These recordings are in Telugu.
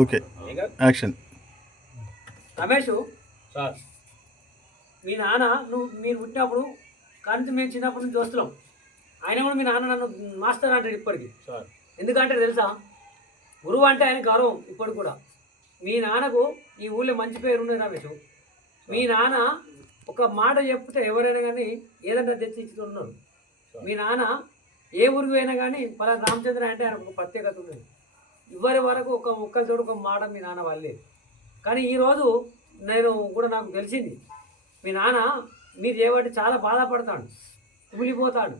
Okay action. రమేష్ సార్, మీ నాన్న మీరు పుట్టినప్పుడు కానీ మేము చిన్నప్పటి నుంచి చూస్తున్నాం. ఆయన కూడా మీ నాన్న నన్ను మాస్టర్ అంటాడు ఇప్పటికి సార్. ఎందుకంటే తెలుసా, గురువు అంటే ఆయన గౌరవం ఇప్పటికి కూడా. మీ నాన్నకు ఈ ఊళ్ళో మంచి పేరు ఉన్నది రమేష్. మీ నాన్న ఒక మాట చెప్తే ఎవరైనా కానీ ఏదన్నా తెచ్చి ఇచ్చుతున్నారు. మీ నాన్న ఏ ఊరికి పోయినా కానీ పలా రామచంద్ర అంటే ఆయన ఒక ప్రత్యేకత ఉన్నది. ఇవ్వరి వరకు ఒక్కరితో ఒక మాట మీ నాన్న వాళ్ళే. కానీ ఈరోజు నేను కూడా నాకు తెలిసింది, మీ నాన్న మీరు చేయబట్టి చాలా బాధపడతాడు, కుమిలిపోతాడు.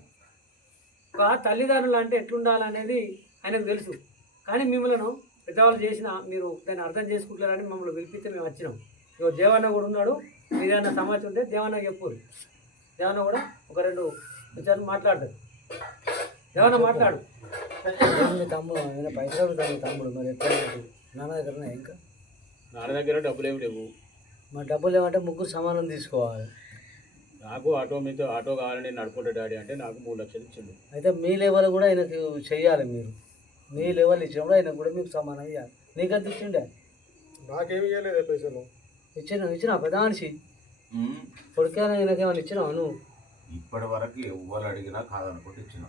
ఒక తల్లిదండ్రులు అంటే ఎట్లుండాలనేది ఆయనకు తెలుసు. కానీ మిమ్మల్ని పెద్దవాళ్ళు చేసిన మీరు దాన్ని అర్థం చేసుకుంటారని మమ్మల్ని పిలిపిస్తే మేము వచ్చినాం. ఇక దేవన్న కూడా ఉన్నాడు, మీదన్నా సమాచారం ఉంటే దేవన్న చెప్పు. దేవన్న కూడా ఒక 2 విషయాలు మాట్లాడతాడు. దేవన్న మాట్లాడు. తమ్ముడు ఏమైనా పైసలు అడుగుతాను తమ్ముడు, మరి ఎట్లా నాన్న దగ్గర ఇంకా నాన్న దగ్గర డబ్బులు ఏమి లేవు. మా డబ్బులు ఏమంటే ముగ్గురు సమానం తీసుకోవాలి. నాకు ఆటో కావాలని నడుపుకుంటా డాడీ అంటే నాకు 3 లక్షలు ఇచ్చిండు. అయితే మీ లెవెల్ కూడా ఆయనకు చెయ్యాలి. మీరు మీ లెవెల్ ఇచ్చినప్పుడు ఆయన కూడా మీకు సమానం ఇవ్వాలి. నీకంత ఇచ్చిండే? నాకేమి ఇవ్వలేదు పైసలు. ఇచ్చిన పెద్ద మనిషి పొడికాయన ఆయనకేమైనా ఇచ్చినావు నువ్వు? ఇప్పటి వరకు ఎవరు అడిగినా కాదనుకుంటే ఇచ్చిన.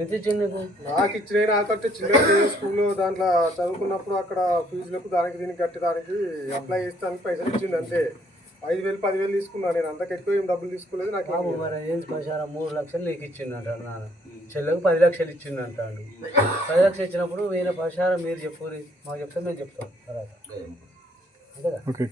ఎంత ఇచ్చింది నీకు? నాకు ఇచ్చిన నాకంటే చిన్న స్కూల్లో దాంట్లో చదువుకున్నప్పుడు అక్కడ ఫీజులకు దానికి దీనికి కట్టడానికి అప్లై చేస్తానికి పైసలు ఇచ్చింది అంతే. 5,000 10,000 తీసుకున్నాను. నేను అంతకు ఎక్కువ ఏం డబ్బులు తీసుకోలేదు. నాకు బాబు మరి ఏం పైసా 3 లక్షలు నీకు ఇచ్చిందంటాడు నాన్న. చెల్లెకు 10 లక్షలు ఇచ్చిందంటాడు. 10 లక్షలు ఇచ్చినప్పుడు 1000 పైసలు మీరు చెప్పు, మాకు చెప్తే మేము చెప్తాం తర్వాత. అంతేగా? ఓకే.